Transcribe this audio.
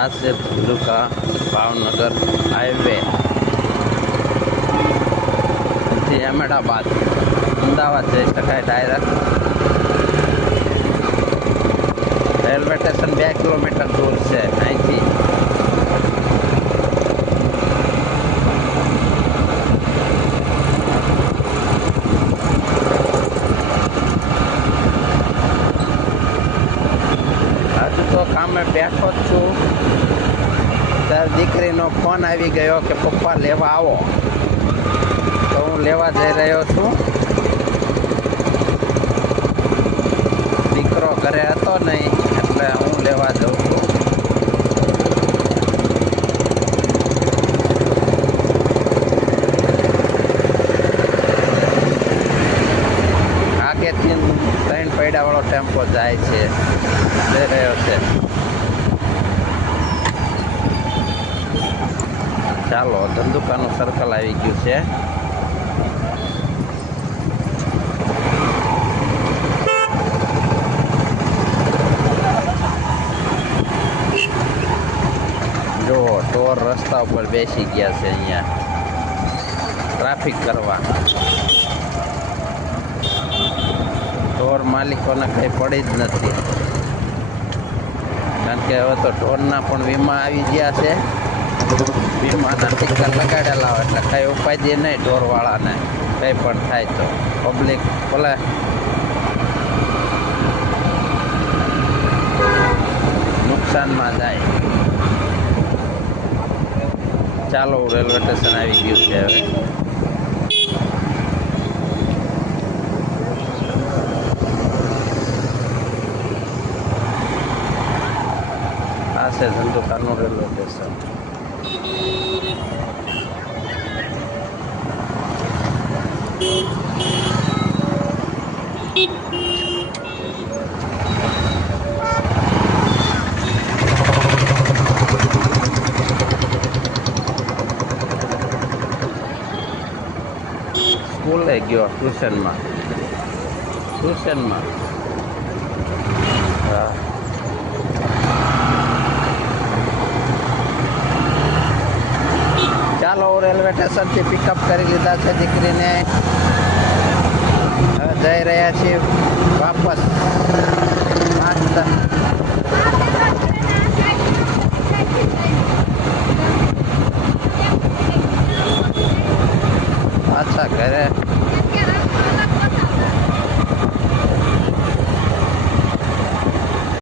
આ છે ધંધુકા ભાવનગર હાઈવે થી અહેમદાબાદ અમદાવાદ જઈ શકાય ડાયરેક્ટ. રેલવે સ્ટેશન 2 કિલોમીટર દૂર છે અહીંથી. હજુ તો કામે બેઠો જ છું ત્યારે દીકરીનો ફોન આવી ગયો કે પપ્પા લેવા આવો. તો હું લેવા જઈ રહ્યો છું. દીકરો ઘરે હતો નહીં એટલે હું લેવા જઉં છું. આગેથી 3 પૈડાવાળો ટેમ્પો જાય છે, જઈ રહ્યો છે. ચાલો, ધંધુકાનું સર્કલ આવી ગયું છે. જો ટોર રસ્તા ઉપર બેસી ગયા છે અહીંયા ટ્રાફિક કરવા. ટોર માલિકોને કંઈ પડી જ નથી, કારણ કે હવે તો ટોરના પણ વીમા આવી ગયા છે. વીમાના ટીકા લગાડેલા હોય એટલે કંઈ ઉપાય નહીં ઢોરવાળાને. કંઈ પણ થાય તો પબ્લિક ભલે નુકસાનમાં જાય. ચાલો, રેલવે સ્ટેશન આવી ગયું છે હવે. આ છે ધંધુકાનું રેલવે સ્ટેશન. સ્કૂલે ગયો, ટ્યુશનમાં. હા, ચાલો, રેલવે સ્ટેશનથી પિકઅપ કરી લીધા છે દીકરીને. હવે જઈ રહ્યા છીએ વાપસ.